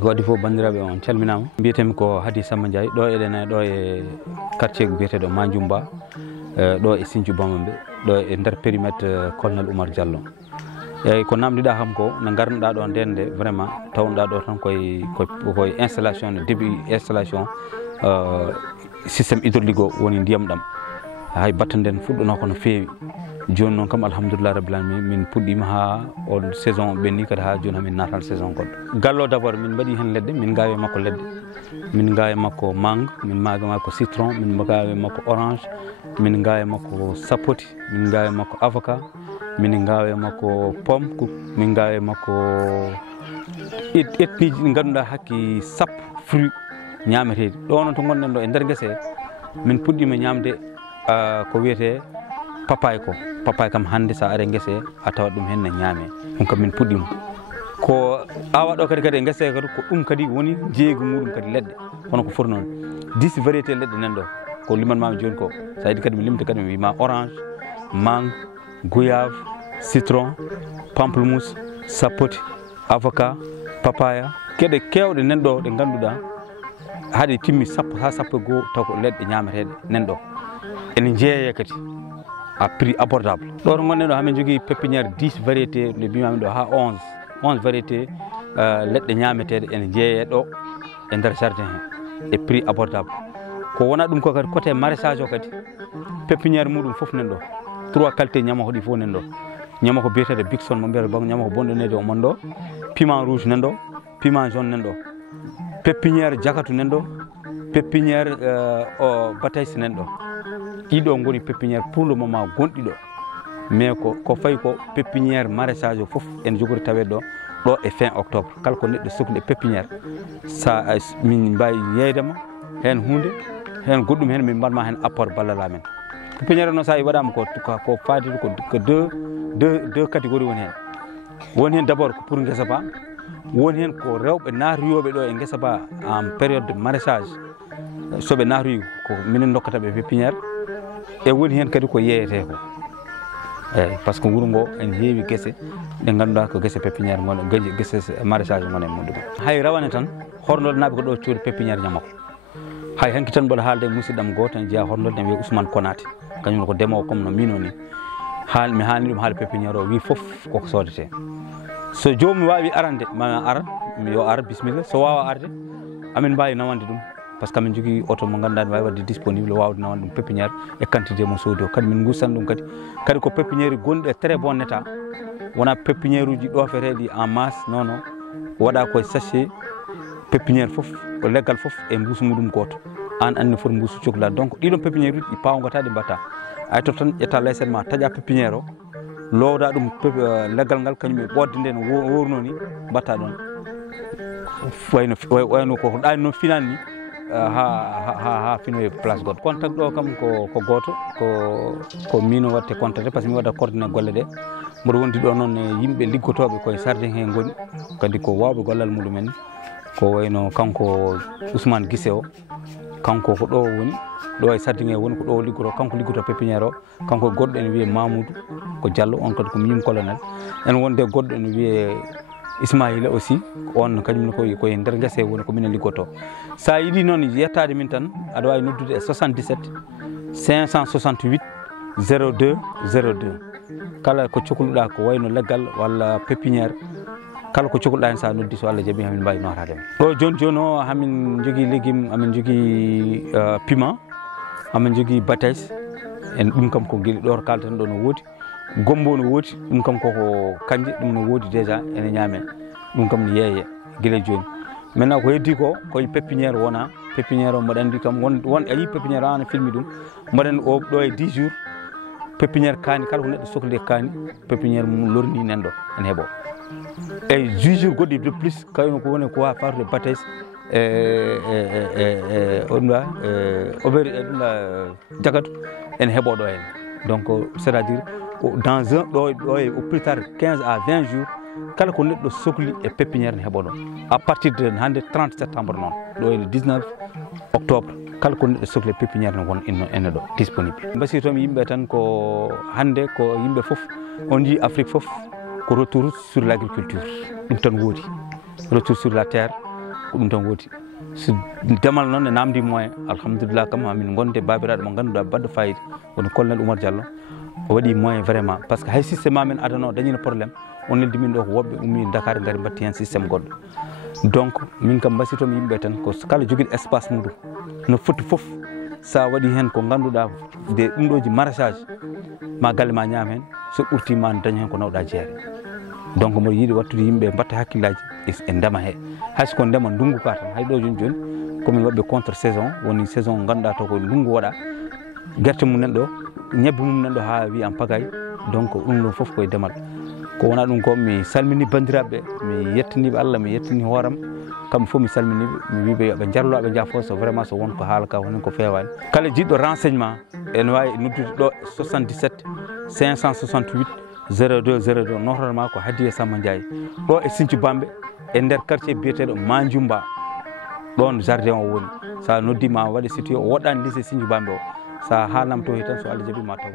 Godi fo bandiraɓe on calminama mbiyetemi ko Hady Samba Ndiaye ɗo eɗen ɗo e quartier biyeteɗo Mandiouba ɗo e Sinthiou Bamambé ɗo e nder périmètre colonel Oumar Diallo eyyi ko namdiɗa kam ko no garnoɗa ɗo ndende vraiment tawnoɗa ɗo tan koye installation no début installation systéme hydraulique o woni ndiyam ɗam hay batte nden fuɗɗono kono feewi joni noon kam alhamdulillah rabbil alamin min puɗɗima ha on saison ɓenni kadi ha joni hamin natal saison goɗɗo gallo d' abord min mbaɗi hen leɗɗe min gawi makko leɗɗe min gawi makko mangue min gawi makko citron min gawi makko orange min gawi makko sapoti min gawi makko avocat min gawi makko pomme min gawi makko etniji ɗi ganduɗa hakki sappo fruit ñameteɗi ɗo noon to gonɗen ɗo e nder guese min puɗɗima ñamde ko wiyete papaye kam hande sa are guese a tawat ɗum hen ne ñaame ɗum kam min puɗɗima ko awa ɗo kadi e guese kadi ko ɗum kadi woni jeeygu muɗum kadi leɗɗe hono ko foti noon 10 variété leɗɗe nan ɗo ko limanmami joni ko sa yiɗi kadi mi limta kadi mi wima orange mangue gouyave citron pamplemousse sapoti avocat papaya gueɗe kewɗe nan ɗo ɗe ganduɗa haade timmi sappo ha sappo e goho taw ko leɗɗe ñameteɗe nan ɗo ene jeeye kadi à prix abordable ɗo to gonɗen ɗo hamin jogui pépinière 10 variété nde mbimami ɗo ha 11 variété leɗɗe ñameteɗe ene jeeye ɗo e nder jardin he e prix abordable ko wona ɗum ko kadi côté maraîchage o kadi pépinière muɗum foof nan ɗo 3 qualité ñamako ɗi foof nan ɗo ñamako biyetede bigson mo mbiyata banque ñamako bonɗonede o mon ɗo piment rouge nan ɗo piment jaune nan ɗo pépinière jakatu nan ɗo pépinière o batays nan ɗo ɗiɗo goni pépinière pour le moment gonɗi ɗo mais ko fayi ko pépinière maraîchage o foof en jogori taweɗo ɗo e fin octobre kala ko neɗɗo sohli e pépinière sa min mbawi yeydema hen hunde hen goɗɗum hen min mbaɗma hen apport ballal men pépinière noon sa waɗama ko fadide ko deux catégorie woni hen d' abord ko pour guesa ba woni hen ko rewɓe natoyoɓe ɗo e guesa ba en période de maraîchage soɓe natoyi ko minen dokkataɓe pépinière e woni hen kadi ko yeyete ko eyyi par ce que wuuro ngo en heewi guese ɗe ganduɗa ko guese pépinière gon guese maraîchage gonen muɗum hay rawane tan hornode naaɓe ko ɗo coodi pépinière ñamako hay hanki tan mboɗo haalde musidɗam goto en jeeya hornode en wiya Ousmane Konaté kañum ko ndemowo comme no min o ni mi haalni ɗum haala pépinière o wi foof koko sodete so jomum wawi arande ma ara yo ara bisimilla so wawa arde amin mbawi nawande ɗum par ce que amin jogui auto mo ganduɗa ne wawi wadde disponible wawde nawande ɗum pépinière e quantité mo soodi o kadi min gussan ɗum kadi ko pépinière gonɗi e très bon état wona pépinière uji ɗofeteɗi en masse non waɗa koye sachet pépinière foof ko leggal foof e mbuusu muɗum goto an anni foti mbuusu cohla donc ɗiɗon pépinière uji ɗi pawgota ɗi mbatta ay to tan ƴetta laysen ma taƴa pépinière o lowda ɗum leggal ngal kañum e ɓodde nde no worno ni mbatta ɗon wayno ko ɗani noon finani ni ha finoye place goɗɗo contact ɗo kam ko goto ko mino watte contacté par ce que mi waɗa coordonné golle ɗe mboɗo wondi ɗo noon e yimɓe liggotoɓe koye jardin he goni kadi ko wawɓe gollal muɗumen ko wayno kanko Ousmane Guissé o kanko ko ɗo woni ɗo e jardin he woni ko ɗo liggoto kanko liggoto pépinière o kanko goɗɗo ene wiye Mamoudou ko Diallo on kadi ko miyum colonel en wonde goɗɗo ene wiye Ismaïla aussi on kañum koye nder guese woni ko minen liggoto sa yiiɗi noon yettade min tan aɗa wawi noddude e 77 568 02 02 kala ko cohluɗa ko wayno leggal walla pépinière kala ko cohluɗa hen sa noddi so Allah jaaɓi hamin mbawi notadema ɗo joni o hamin jogui légume amin jogui piment amin jogui batays en ɗum kam ko gueɗe ɗo to kalten ɗo no woodi gombo no woodi ɗum kam koko kanje ɗum no woodi déjà ene ñaame ɗum kam no yeeye guila joni maintenant ko heddi ko koye pépinière wona pépinière o mbaɗa andi kam won a yi pépinière o an filmi ɗum mbaɗen o ɗo e 10 jours pépinière kaani kala ko neɗɗo sohli e kaani pépinière mum lorni nan ɗo ene heeɓo eyyi 10 jours goɗɗi de plus kayno ko woni ko wawi fatude batays ɗum ɗa auberge ɗum ɗa jagatu ene heeɓo ɗo hen donc c'est à dire dans un ɗo au plus tard 15 à 20 jours kala ko neɗɗo sohli e pépinière ne heeɓo ɗon à partir de hande 30 septembre noon ɗo e le 19 octobre kala ko neɗɗo sohli e pépinière ne won ene ɗo disponible mbasiytomi yimɓe tan ko hande ko yimɓe foof on jii Afrique foof ko retour sur l' agriculture ɗum tan woodi retour sur la terre ko ɗum tan woti so demal noon e namdi moyen alhamdulillah kam hamin gonde babiraɗo mo ganduɗa badɗo fayida woni colonel Oumar Diallo o waɗi moyen vraiment par ce que hay systéme amen adana o dañino probléme on neldi min ɗo ko woɓɓe ummi Dakar gari mbatti hen systéme goɗɗo donc min kam basitomi yimɓe tan ko kala joguiɗo espace muɗum no foti foof sa waɗi hen ko ganduɗa de ɗum ɗoji maraîchage ma galle ma ñaam hen so ɓurtima ne daña hen ko nawɗa jeere donc mboɗo yiiɗi wattude yimɓe mbatta hakkillaji e ndema he hayso ko ndema ndungu ka tan hay ɗo joni joni komin waɗɓe contre saison woni saison ganduɗa to ko ndungu waɗa guerte mum nanɗo ñebbe mum nanɗo ha wi en pagaille donc ɗum ɗon foof koye ndemal ko wona ɗum ko mi salmini bandiraɓeɓe mi yettaniɓe Allah mi yettani hooram kamɓe fof mi salminiɓe mi wiɓe yoɓe jarlo ɓe jaafo so vraiment so wonko haala ka honin ko fewani kala jiɗɗo renseignement ene wawi noddude ɗo 77 568 02 02 nototo ma ko Hadiya Samba Ndiaye ɗo e Sinthiou Bamɓe e nder quartier biyeteɗo Mandiumba ɗon jardin o woni sa noddima waɗi situé o woɗɗani lycée Sinthiou Bamɓe o sa haalnam to tan so Allah jaaɓi ma taw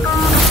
Thank you.